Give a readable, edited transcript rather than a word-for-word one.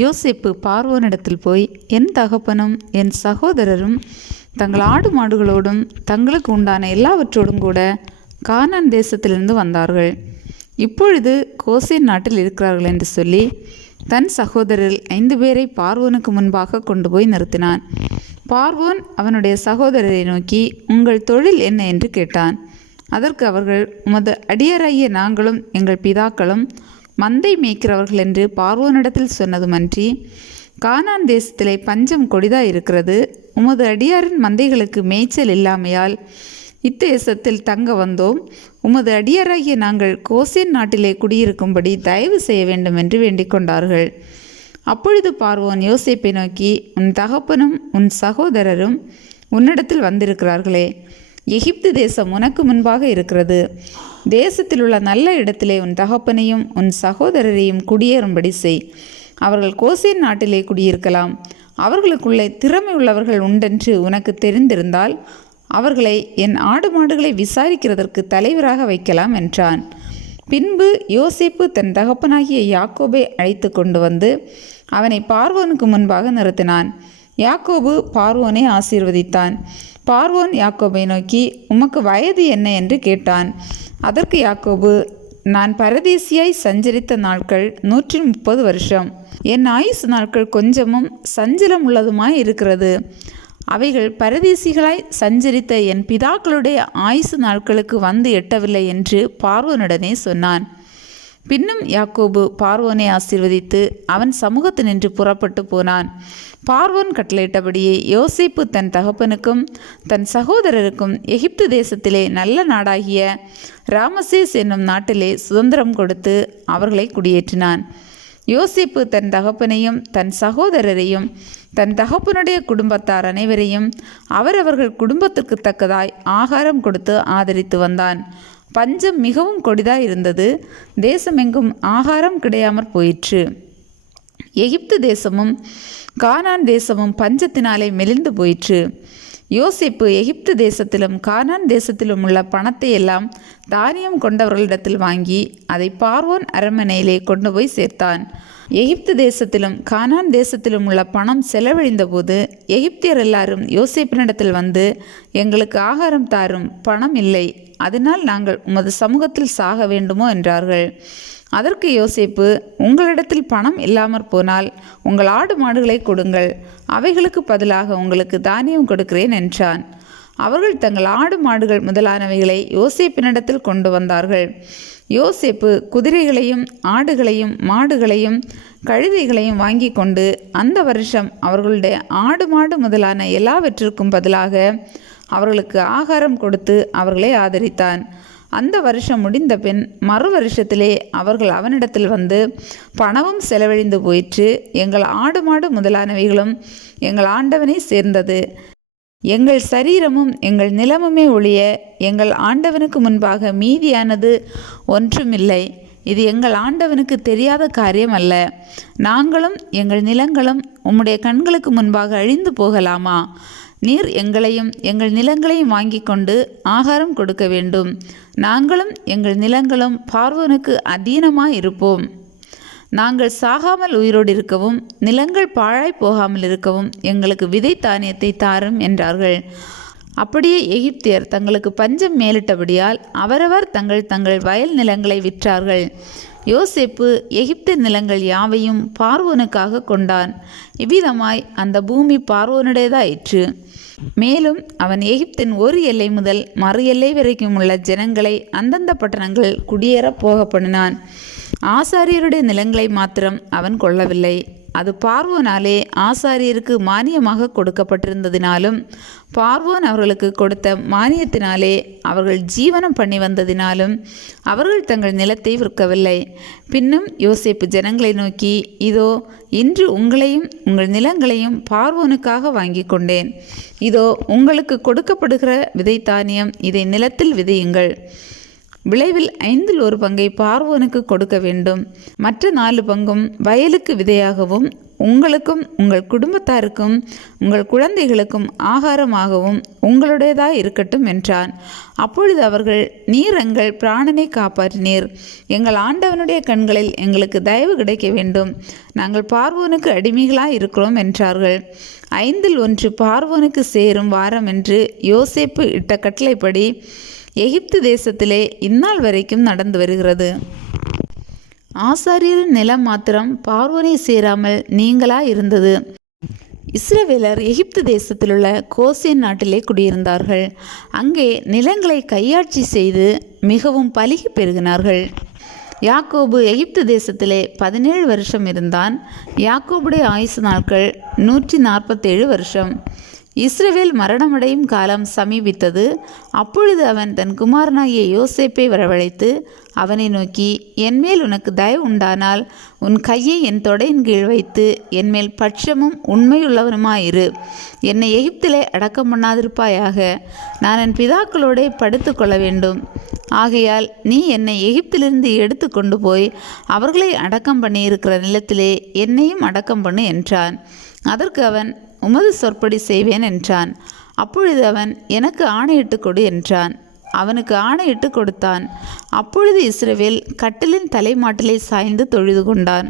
யோசேப்பு பார்வோனிடத்தில் போய், என் தகப்பனும் என் சகோதரரும் தங்கள் ஆடு மாடுகளோடும் தங்களுக்கு உண்டான எல்லாவற்றோடும் கூட கானான் தேசத்திலிருந்து வந்தார்கள். இப்பொழுது கோசேன் நாட்டில் இருக்கிறார்கள் என்று சொல்லி தன் சகோதரரில் 5 பேரை பார்வோனுக்கு முன்பாக கொண்டு போய் நிறுத்தினான். பார்வோன் அவனுடைய சகோதரரை நோக்கி, உங்கள் தொழில் என்ன என்று கேட்டான். அதற்கு அவர்கள், உமது அடியராகிய நாங்களும் எங்கள் பிதாக்களும் மந்தை மேய்க்கிறவர்கள் என்று பார்வோனிடத்தில் சொன்னதுமன்றி, கானான் தேசத்திலே பஞ்சம் கொடிதாய் இருக்கிறது. உமது அடியாரின் மந்தைகளுக்கு மேய்ச்சல் இல்லாமையால் இத்தேசத்தில் தங்க வந்தோம். உமது அடியாராகிய நாங்கள் கோசேன் நாட்டிலே குடியிருக்கும்படி தயவு செய்ய வேண்டும் என்று வேண்டிக் கொண்டார்கள். அப்பொழுது பார்வோன் யோசேப்பை நோக்கி, உன் தகப்பனும் உன் சகோதரரும் உன்னிடத்தில் வந்திருக்கிறார்களே, எகிப்து தேசம் உனக்கு முன்பாக இருக்கிறது. தேசத்தில் உள்ள நல்ல இடத்திலே உன் தகப்பனையும் உன் சகோதரரையும் குடியேறும்படி செய். அவர்கள் கோசேன் நாட்டிலே குடியிருக்கலாம். அவர்களுக்குள்ளே திறமை உள்ளவர்கள் உண்டென்று உனக்கு தெரிந்திருந்தால் அவர்களை என் ஆடு மாடுகளை விசாரிக்கிறதற்கு தலைவராக வைக்கலாம் என்றான். பின்பு யோசேப்பு தன் தகப்பனாகிய யாக்கோபை அழைத்து கொண்டு வந்து அவனை பார்வோனுக்கு முன்பாக நிறுத்தினான். யாக்கோபு பார்வோனை ஆசீர்வதித்தான். பார்வோன் யாக்கோபை நோக்கி, உமக்கு வயது என்ன என்று கேட்டான். அதற்கு யாக்கோபு, நான் பரதேசியாய் சஞ்சரித்த நாட்கள் 130 வருஷம். என் ஆயுசு நாட்கள் கொஞ்சமும் சஞ்சலம் உள்ளதுமாய் இருக்கிறது. அவைகள் பரதேசிகளாய் சஞ்சரித்த என் பிதாக்களுடைய ஆயுசு நாட்களுக்கு வந்து எட்டவில்லை என்று பார்வோனுடனே சொன்னான். பின்னும் யாக்கோபு பார்வோனை ஆசீர்வதித்து அவன் சமூகத்து நின்று புறப்பட்டு போனான். பார்வோன் கட்டளையிட்டபடியே யோசேப்பு தன் தகப்பனுக்கும் தன் சகோதரருக்கும் எகிப்து தேசத்திலே நல்ல நாடாகிய ராமசேஸ் என்னும் நாட்டிலே சுதந்திரம் கொடுத்து அவர்களை குடியேற்றினான். யோசேப்பு தன் தகப்பனையும் தன் சகோதரரையும் தன் தகப்பனுடைய குடும்பத்தார் அனைவரையும் அவரவர்கள் குடும்பத்திற்கு தக்கதாய் ஆகாரம் கொடுத்து ஆதரித்து வந்தான். பஞ்சம் மிகவும் கொடிதாய் இருந்தது. தேசமெங்கும் ஆகாரம் கிடையாமற் போயிற்று. எகிப்து தேசமும் கானான் தேசமும் பஞ்சத்தினாலே மெலிந்து போயிற்று. யோசேப்பு எகிப்து தேசத்திலும் கானான் தேசத்திலும் உள்ள பணத்தை எல்லாம் தானியம் கொண்டவர்களிடத்தில் வாங்கி அதை பார்வோன் அரண்மனையிலே கொண்டு போய் சேர்த்தான். எகிப்து தேசத்திலும் கானான் தேசத்திலும் உள்ள பணம் செலவழிந்த போது எகிப்தியர் எல்லாரும் யோசேப்பினிடத்தில் வந்து, எங்களுக்கு ஆகாரம் தாரும், பணம் இல்லை, அதனால் நாங்கள் உமது சமூகத்தில் சாக வேண்டுமோ என்றார்கள். அதற்கு யோசேப்பு, உங்களிடத்தில் பணம் இல்லாமற் போனால் உங்கள் ஆடு மாடுகளை கொடுங்கள், அவைகளுக்கு பதிலாக உங்களுக்கு தானியம் கொடுக்கிறேன் என்றான். அவர்கள் தங்கள் ஆடு மாடுகள் முதலானவைகளை யோசேப்பினிடத்தில் கொண்டு வந்தார்கள். யோசேப்பு குதிரைகளையும் ஆடுகளையும் மாடுகளையும் கழுதைகளையும் வாங்கி கொண்டு அந்த வருஷம் அவர்களுடைய ஆடு மாடு முதலான எல்லாவற்றிற்கும் பதிலாக அவர்களுக்கு ஆகாரம் கொடுத்து அவர்களை ஆதரித்தான். அந்த வருஷம் முடிந்த பின் மறு வருஷத்திலே அவர்கள் அவனிடத்தில் வந்து, பணமும் செலவழிந்து போயிற்று, எங்கள் ஆடு மாடு முதலானவைகளும் எங்கள் ஆண்டவனை சேர்ந்தது. எங்கள் சரீரமும் எங்கள் நிலமுமே ஒழிய எங்கள் ஆண்டவனுக்கு முன்பாக மீதியானது ஒன்றுமில்லை. இது எங்கள் ஆண்டவனுக்கு தெரியாத காரியம் அல்ல. நாங்களும் எங்கள் நிலங்களும் உம்முடைய கண்களுக்கு முன்பாக அழிந்து போகலாமா? நீர் எங்களையும் எங்கள் நிலங்களையும் வாங்கி கொண்டு ஆகாரம் கொடுக்க வேண்டும். நாங்களும் எங்கள் நிலங்களும் பார்வோனுக்கு அதீனமாய் இருப்போம். நாங்கள் சாகாமல் உயிரோடு இருக்கவும் நிலங்கள் பாழாய் போகாமல் இருக்கவும் எங்களுக்கு விதை தானியத்தை தாரும் என்றார்கள். அப்படியே எகிப்தியர் தங்களுக்கு பஞ்சம் மேலிட்டபடியால் அவரவர் தங்கள் தங்கள் வயல் நிலங்களை விற்றார்கள். யோசேப்பு எகிப்து நிலங்கள் யாவையும் பார்வோனுக்காக கொண்டான். இவ்விதமாய் அந்த பூமி பார்வோனுடையதாயிற்று. மேலும் அவன் எகிப்தின் ஒரு எல்லை முதல் மறு எல்லை வரைக்கும் உள்ள ஜனங்களை அந்தந்த பட்டணங்கள் குடியேற போக பண்ணினான். ஆசாரியருடைய நிலங்களை மாத்திரம் அவன் கொள்ளவில்லை. அது பார்வோனாலே ஆசாரியருக்கு மானியமாக கொடுக்கப்பட்டிருந்ததினாலும் பார்வோன் அவர்களுக்கு கொடுத்த மானியத்தினாலே அவர்கள் ஜீவனம் பண்ணி வந்ததினாலும் அவர்கள் தங்கள் நிலத்தை விற்கவில்லை. பின்னும் யோசேப்பு ஜனங்களை நோக்கி, இதோ இன்று உங்களையும் உங்கள் நிலங்களையும் பார்வோனுக்காக வாங்கி கொண்டேன். இதோ உங்களுக்கு கொடுக்கப்படுகிற விதை தானியம், இதை நிலத்தில் விதையுங்கள். விளைவில் 1/5 பங்கை பார்வோனுக்கு கொடுக்க வேண்டும். மற்ற 4 பங்கும் வயலுக்கு விதையாகவும் உங்களுக்கும் உங்கள் குடும்பத்தாருக்கும் உங்கள் குழந்தைகளுக்கும் ஆகாரமாகவும் உங்களுடையதாய் இருக்கட்டும் என்றான். அப்பொழுது அவர்கள், நீர் எங்கள் பிராணனை காப்பாற்றினீர். எங்கள் ஆண்டவனுடைய கண்களில் எங்களுக்கு தயவு கிடைக்க வேண்டும். நாங்கள் பார்வோனுக்கு அடிமைகளாய் இருக்கிறோம் என்றார்கள். 1/5 பார்வோனுக்கு சேரும் வாரம் என்று யோசேப்பு இட்ட கட்டளைப்படி எகிப்து தேசத்திலே இந்நாள் வரைக்கும் நடந்து வருகிறது. ஆசாரியரின் நிலம் மாத்திரம் பார்வோனை சேராமல் நீங்களா இருந்தது. இஸ்ரவேலர் எகிப்து தேசத்திலுள்ள கோசேன் நாட்டிலே குடியிருந்தார்கள். அங்கே நிலங்களை கையாட்சி செய்து மிகவும் பலுகி பெருகினார்கள். யாக்கோபு எகிப்து தேசத்திலே 17 வருஷம் இருந்தான். யாக்கோபுடைய ஆயுசு நாட்கள் 147 வருஷம். இஸ்ரவேல் மரணமடையும் காலம் சமீபித்தது. அப்பொழுது அவன் தன் குமாரனாகிய யோசேப்பை வரவழைத்து அவனை நோக்கி, என்மேல் உனக்கு தயவு உண்டானால் உன் கையை என் தொடையின் கீழ் வைத்து என்மேல் பட்சமும் உண்மையுள்ளவனுமாயிரு. என்னை எகிப்திலே அடக்கம் பண்ணாதிருப்பாயாக. நான் என் பிதாக்களோடே படுத்து கொள்ள வேண்டும். ஆகையால் நீ என்னை எகிப்திலிருந்து எடுத்து கொண்டு போய் அவர்களை அடக்கம் பண்ணியிருக்கிற நிலத்திலே என்னையும் அடக்கம் பண்ணு என்றான். அதற்கு அவன், உமது சொற்படி செய்வேன் என்றான். அப்பொழுது அவன், எனக்கு ஆணையிட்டு கொடு என்றான். அவனுக்கு ஆணையிட்டு கொடுத்தான். அப்பொழுது இஸ்ரவேல் கட்டிலின் தலைமாட்டிலே சாய்ந்து தொழுது கொண்டான்.